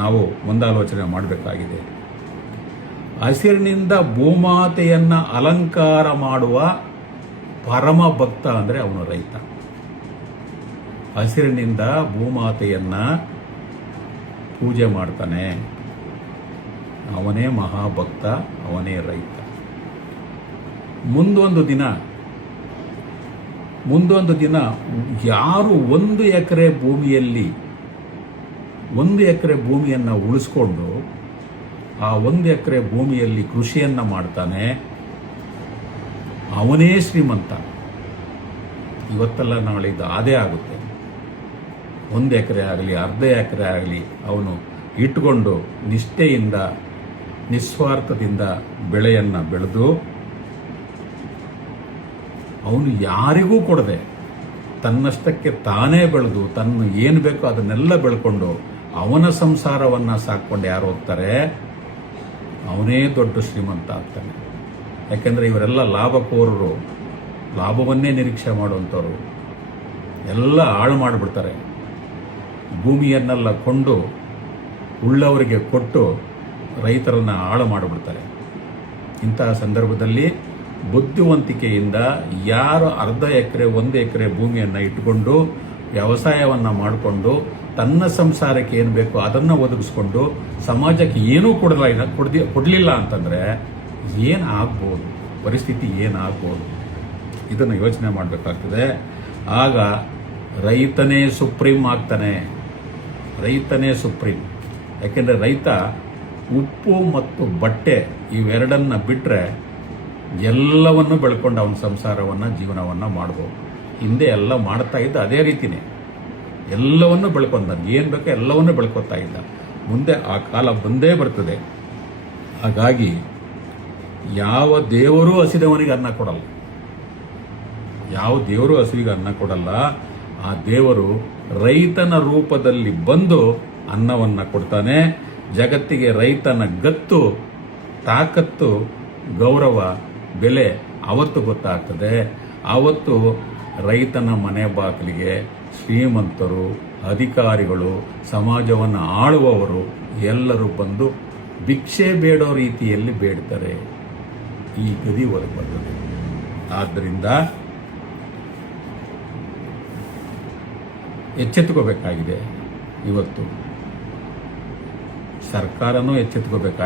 ನಾವು ಮುಂದಾಲೋಚನೆ ಮಾಡಬೇಕಾಗಿದೆ. ಹಸಿರಿನಿಂದ ಭೂಮಾತೆಯನ್ನು ಅಲಂಕಾರ ಮಾಡುವ ಪರಮ ಭಕ್ತ ಅಂದರೆ ಅವನು ರೈತ. ಹಸಿರಿನಿಂದ ಭೂಮಾತೆಯನ್ನು ಪೂಜೆ ಮಾಡ್ತಾನೆ, ಅವನೇ ಮಹಾಭಕ್ತ, ಅವನೇ ರೈತ. ಮುಂದೊಂದು ದಿನ ಯಾರು 1 ಎಕರೆ ಭೂಮಿಯನ್ನು ಉಳಿಸ್ಕೊಂಡು ಆ 1 ಎಕರೆ ಭೂಮಿಯಲ್ಲಿ ಕೃಷಿಯನ್ನು ಮಾಡ್ತಾನೆ, ಅವನೇ ಶ್ರೀಮಂತ. ಇವತ್ತೆಲ್ಲ ನಾಳೆ ಇದು ಅದೇ ಆಗುತ್ತೆ. 1 ಎಕರೆ ಆಗಲಿ, ಅರ್ಧ ಎಕರೆ ಆಗಲಿ, ಅವನು ಇಟ್ಕೊಂಡು ನಿಷ್ಠೆಯಿಂದ ನಿಸ್ವಾರ್ಥದಿಂದ ಬೆಳೆಯನ್ನು ಬೆಳೆದು ಅವನು ಯಾರಿಗೂ ಕೊಡದೆ ತನ್ನಷ್ಟಕ್ಕೆ ತಾನೇ ಬೆಳೆದು ತನ್ನ ಏನು ಬೇಕೋ ಅದನ್ನೆಲ್ಲ ಬೆಳ್ಕೊಂಡು ಅವನ ಸಂಸಾರವನ್ನು ಸಾಕ್ಕೊಂಡು ಯಾರು ಹೋಗ್ತಾರೆ ಅವನೇ ದೊಡ್ಡ ಶ್ರೀಮಂತ ಆಗ್ತಾನೆ. ಯಾಕೆಂದರೆ ಇವರೆಲ್ಲ ಲಾಭಕೋರರು, ಲಾಭವನ್ನೇ ನಿರೀಕ್ಷೆ ಮಾಡುವಂಥವ್ರು. ಎಲ್ಲ ಹಾಳು ಮಾಡಿಬಿಡ್ತಾರೆ. ಭೂಮಿಯನ್ನೆಲ್ಲ ಕೊಂಡು ಉಳ್ಳವರಿಗೆ ಕೊಟ್ಟು ರೈತರನ್ನು ಹಾಳು ಮಾಡಿಬಿಡ್ತಾರೆ. ಇಂತಹ ಸಂದರ್ಭದಲ್ಲಿ ಬುದ್ಧಿವಂತಿಕೆಯಿಂದ ಯಾರು ಅರ್ಧ ಎಕರೆ 1 ಎಕರೆ ಭೂಮಿಯನ್ನು ಇಟ್ಟುಕೊಂಡು ವ್ಯವಸಾಯವನ್ನು ಮಾಡಿಕೊಂಡು ತನ್ನ ಸಂಸಾರಕ್ಕೆ ಏನು ಬೇಕೋ ಅದನ್ನು ಒದಗಿಸ್ಕೊಂಡು ಸಮಾಜಕ್ಕೆ ಏನೂ ಕೊಡಲಿಲ್ಲ ಅಂತಂದರೆ ಏನಾಗ್ಬೋದು, ಪರಿಸ್ಥಿತಿ ಏನಾಗ್ಬೋದು, ಇದನ್ನು ಯೋಚನೆ ಮಾಡಬೇಕಾಗ್ತದೆ. ಆಗ ರೈತನೇ ಸುಪ್ರೀಂ ಆಗ್ತಾನೆ. ರೈತನೇ ಸುಪ್ರೀಂ. ಯಾಕೆಂದರೆ ರೈತ ಉಪ್ಪು ಮತ್ತು ಬಟ್ಟೆ ಇವೆರಡನ್ನು ಬಿಟ್ಟರೆ ಎಲ್ಲವನ್ನು ಬೆಳ್ಕೊಂಡು ಅವನ ಸಂಸಾರವನ್ನು ಜೀವನವನ್ನು ಮಾಡ್ಬೋದು. ಹಿಂದೆ ಎಲ್ಲ ಮಾಡ್ತಾ ಇದ್ದ ಅದೇ ರೀತಿಯೇ ಎಲ್ಲವನ್ನು ಬೆಳ್ಕೊಂಡ, ಏನು ಬೇಕೋ ಎಲ್ಲವನ್ನೂ ಬೆಳ್ಕೊತಾ ಇದ್ದ. ಮುಂದೆ ಆ ಕಾಲ ಬಂದೇ ಬರ್ತದೆ. ಹಾಗಾಗಿ ಯಾವ ದೇವರೂ ಹಸಿದವನಿಗೆ ಅನ್ನ ಕೊಡಲ್ಲ. ಯಾವ ದೇವರು ಹಸಿವಿಗೆ ಅನ್ನ ಕೊಡಲ್ಲ. ಆ ದೇವರು ರೈತನ ರೂಪದಲ್ಲಿ ಬಂದು ಅನ್ನವನ್ನು ಕೊಡ್ತಾನೆ. ಜಗತ್ತಿಗೆ ರೈತನ ಗತ್ತು, ತಾಕತ್ತು, ಗೌರವ, ಬೆಲೆ ಅವತ್ತು ಗೊತ್ತಾಗ್ತದೆ. ಆವತ್ತು ರೈತನ ಮನೆ ಬಾಗಿಲಿಗೆ ಶ್ರೀಮಂತರು, ಅಧಿಕಾರಿಗಳು, ಸಮಾಜವನ್ನು ಆಳುವವರು ಎಲ್ಲರೂ ಬಂದು ಭಿಕ್ಷೆ ಬೇಡೋ ರೀತಿಯಲ್ಲಿ ಬೇಡ್ತಾರೆ. ಈ ಗದಿ ಹೊರಗೆ ಬರ್ತದೆ. ಆದ್ದರಿಂದ ಎಚ್ಚೆತ್ತುಕೋಬೇಕಾಗಿದೆ. ಇವತ್ತು ಸರ್ಕಾರನೂ ಎಚ್ಚೆತ್ತುಕೋಬೇಕಾಗಿದೆ.